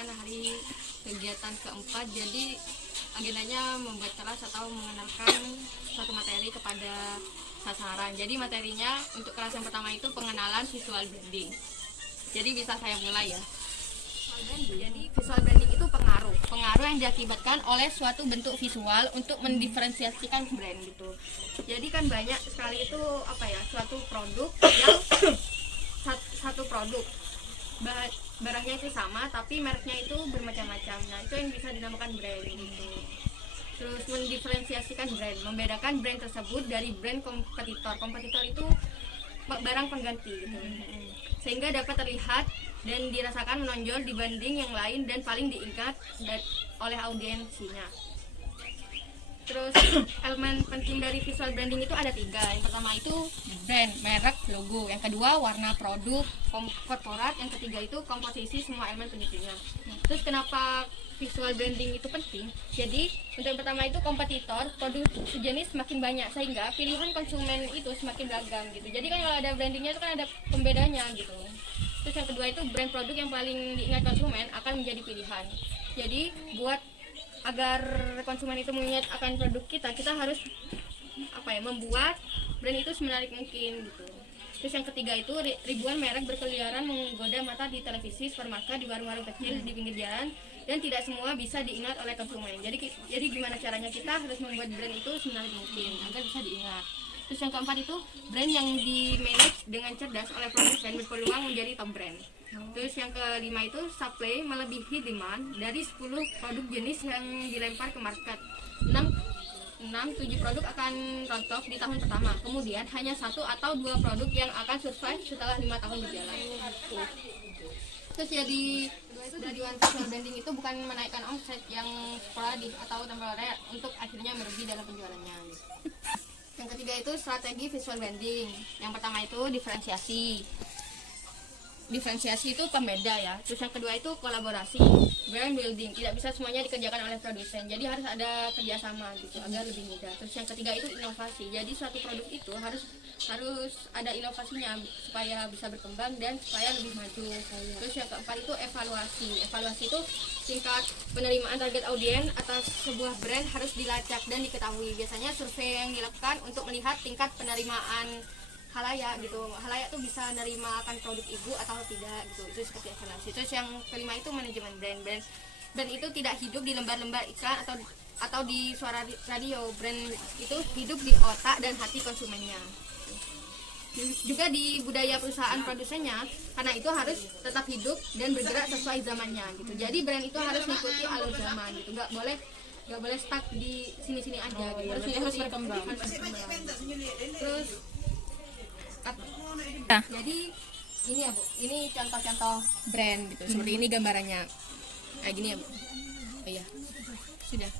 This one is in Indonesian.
merupakan hari kegiatan keempat. Jadi agendanya membuat kelas atau mengenalkan suatu materi kepada sasaran. Jadi materinya untuk kelas yang pertama itu pengenalan visual branding. Jadi bisa saya mulai ya. Jadi visual branding itu pengaruh yang diakibatkan oleh suatu bentuk visual untuk mendiferensiasikan brand gitu. Jadi kan banyak sekali itu suatu produk yang satu produk barangnya itu sama tapi mereknya itu bermacam-macam. Nah itu yang bisa dinamakan brand gitu. Terus mendiferensiasikan brand, membedakan brand tersebut dari brand kompetitor. Kompetitor itu barang pengganti gitu. Sehingga dapat terlihat dan dirasakan menonjol dibanding yang lain dan paling diingat oleh audiensinya. Terus elemen penting dari visual branding itu ada 3. Yang pertama itu brand, merek, logo. Yang kedua warna produk, korporat. Yang ketiga itu komposisi semua elemen pendukungnya. Terus kenapa visual branding itu penting? Jadi untuk yang pertama itu kompetitor, produk sejenis semakin banyak sehingga pilihan konsumen itu semakin beragam gitu. Jadi kan kalau ada brandingnya itu kan ada pembedanya gitu. Terus yang kedua itu brand produk yang paling diingat konsumen akan menjadi pilihan. Jadi buat agar konsumen itu mengingat akan produk kita harus membuat brand itu semenarik mungkin gitu. Terus yang ketiga itu ribuan merek berkeliaran menggoda mata di televisi, supermarket, di warung-warung kecil, di pinggir jalan, dan tidak semua bisa diingat oleh konsumen. Jadi gimana caranya kita harus membuat brand itu semenarik mungkin agar bisa diingat. Terus yang keempat itu brand yang di-manage dengan cerdas oleh produsen berpeluang menjadi top brand. Terus yang kelima itu supply melebihi demand dari 10 produk jenis yang dilempar ke market. 7 produk akan rontok di tahun pertama. Kemudian hanya 1 atau 2 produk yang akan survive setelah 5 tahun berjalan. Terus jadi tujuan visual branding itu bukan menaikkan omset yang sporadik atau temporer untuk akhirnya merugi dalam penjualannya. Yang ketiga itu strategi visual branding. Yang pertama itu diferensiasi. Diferensiasi itu pembeda ya. Terus yang kedua itu kolaborasi, brand building. Tidak bisa semuanya dikerjakan oleh produsen. Jadi harus ada kerjasama gitu agar lebih mudah. Terus yang ketiga itu inovasi. Jadi suatu produk itu harus ada inovasinya supaya bisa berkembang dan supaya lebih maju. Terus yang keempat itu evaluasi. Evaluasi itu tingkat penerimaan target audiens atas sebuah brand harus dilacak dan diketahui. Biasanya survei yang dilakukan untuk melihat tingkat penerimaan halayak gitu. Halayak tuh bisa nerima akan produk ibu atau tidak gitu. Itu seperti evaluasi. Terus yang kelima itu manajemen brand. Brand itu tidak hidup di lembar-lembar iklan atau di suara radio. Brand itu hidup di otak dan hati konsumennya. Juga di budaya perusahaan produsennya, karena itu harus tetap hidup dan bergerak sesuai zamannya gitu. Jadi brand itu harus mengikuti alur zaman gitu. Nggak boleh stuck di sini-sini aja gitu. Harus berkembang. Terus jadi ini ya Bu, ini contoh-contoh brand gitu. Seperti ini gambarannya. Kayak gini ya Bu. Oh iya. Sudah.